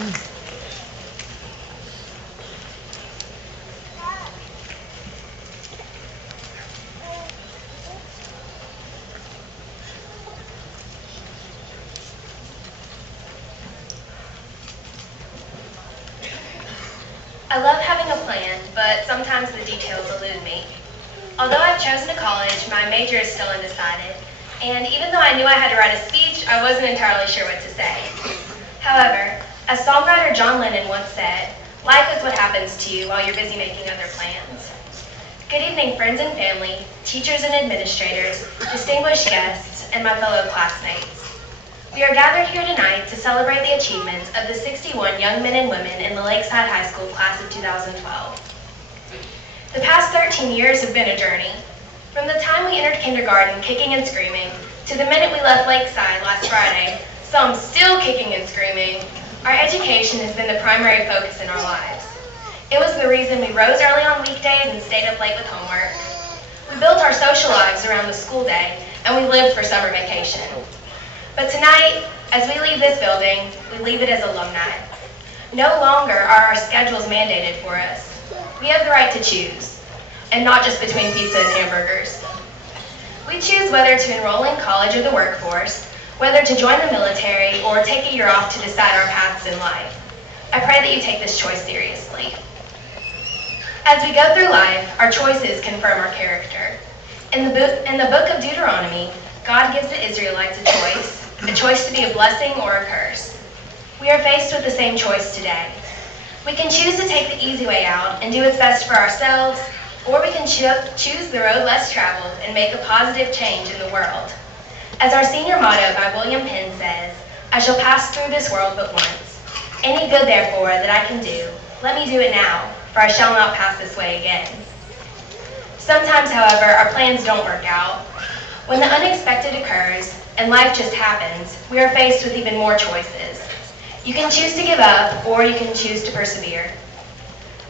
I love having a plan, but sometimes the details elude me. Although I've chosen a college, my major is still undecided, and even though I knew I had to write a speech, I wasn't entirely sure what to say. However, as songwriter John Lennon once said, life is what happens to you while you're busy making other plans. Good evening, friends and family, teachers and administrators, distinguished guests, and my fellow classmates. We are gathered here tonight to celebrate the achievements of the 61 young men and women in the Lakeside High School class of 2012. The past 13 years have been a journey. From the time we entered kindergarten kicking and screaming, to the minute we left Lakeside last Friday, some still kicking and screaming, our education has been the primary focus in our lives. It was the reason we rose early on weekdays and stayed up late with homework. We built our social lives around the school day, and we lived for summer vacation. But tonight, as we leave this building, we leave it as alumni. No longer are our schedules mandated for us. We have the right to choose, and not just between pizza and hamburgers. We choose whether to enroll in college or the workforce, whether to join the military, or take a year off to decide our paths in life. I pray that you take this choice seriously. As we go through life, our choices confirm our character. In the book of Deuteronomy, God gives the Israelites a choice to be a blessing or a curse. We are faced with the same choice today. We can choose to take the easy way out and do what's best for ourselves, or we can choose the road less traveled and make a positive change in the world. As our senior motto by William Penn says, I shall pass through this world but once. Any good, therefore, that I can do, let me do it now, for I shall not pass this way again. Sometimes, however, our plans don't work out. When the unexpected occurs, and life just happens, we are faced with even more choices. You can choose to give up, or you can choose to persevere.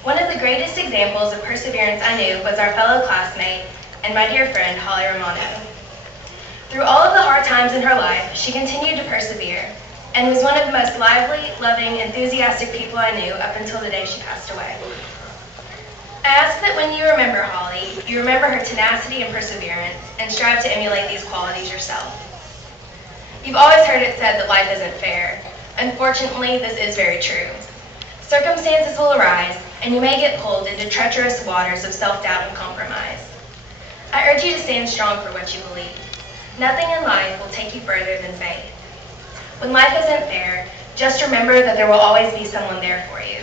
One of the greatest examples of perseverance I knew was our fellow classmate and my dear friend, Holly Romano. Through all of the hard times in her life, she continued to persevere, and was one of the most lively, loving, enthusiastic people I knew up until the day she passed away. I ask that when you remember Holly, you remember her tenacity and perseverance, and strive to emulate these qualities yourself. You've always heard it said that life isn't fair. Unfortunately, this is very true. Circumstances will arise, and you may get pulled into treacherous waters of self-doubt and compromise. I urge you to stand strong for what you believe. Nothing in life will take you further than faith. When life isn't fair, just remember that there will always be someone there for you.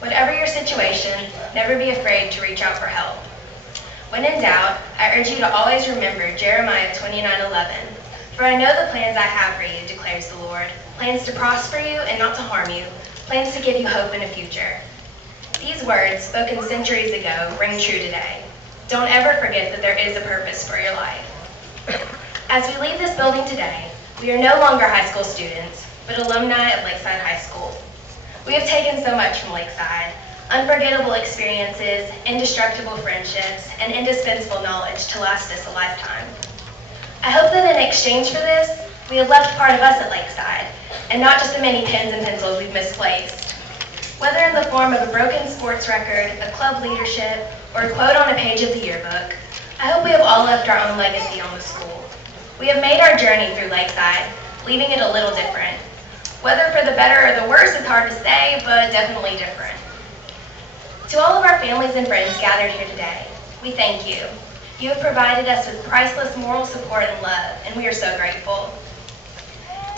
Whatever your situation, never be afraid to reach out for help. When in doubt, I urge you to always remember Jeremiah 29:11. For I know the plans I have for you, declares the Lord, plans to prosper you and not to harm you, plans to give you hope in a future. These words, spoken centuries ago, ring true today. Don't ever forget that there is a purpose for your life. As we leave this building today, we are no longer high school students, but alumni of Lakeside High School. We have taken so much from Lakeside: unforgettable experiences, indestructible friendships, and indispensable knowledge to last us a lifetime. I hope that in exchange for this, we have left part of us at Lakeside, and not just the many pens and pencils we've misplaced. Whether in the form of a broken sports record, a club leadership, or a quote on a page of the yearbook, I hope we have all left our own legacy on the school. We have made our journey through Lakeside, leaving it a little different. Whether for the better or the worse is hard to say, but definitely different. To all of our families and friends gathered here today, we thank you. You have provided us with priceless moral support and love, and we are so grateful.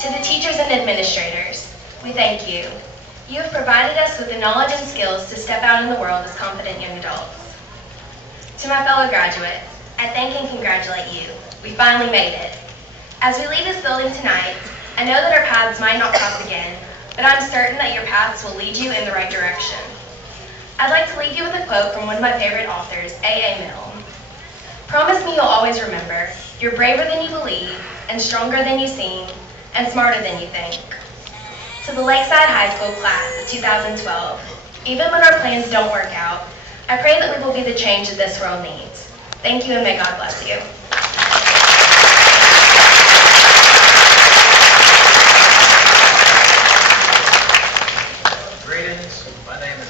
To the teachers and administrators, we thank you. You have provided us with the knowledge and skills to step out in the world as confident young adults. To my fellow graduates, I thank and congratulate you. We finally made it. As we leave this building tonight, I know that our paths might not cross again, but I'm certain that your paths will lead you in the right direction. I'd like to leave you with a quote from one of my favorite authors, A.A. Milne. Promise me you'll always remember, you're braver than you believe, and stronger than you seem, and smarter than you think. To the Lakeside High School class of 2012, even when our plans don't work out, I pray that we will be the change that this world needs. Thank you, and may God bless you. My name is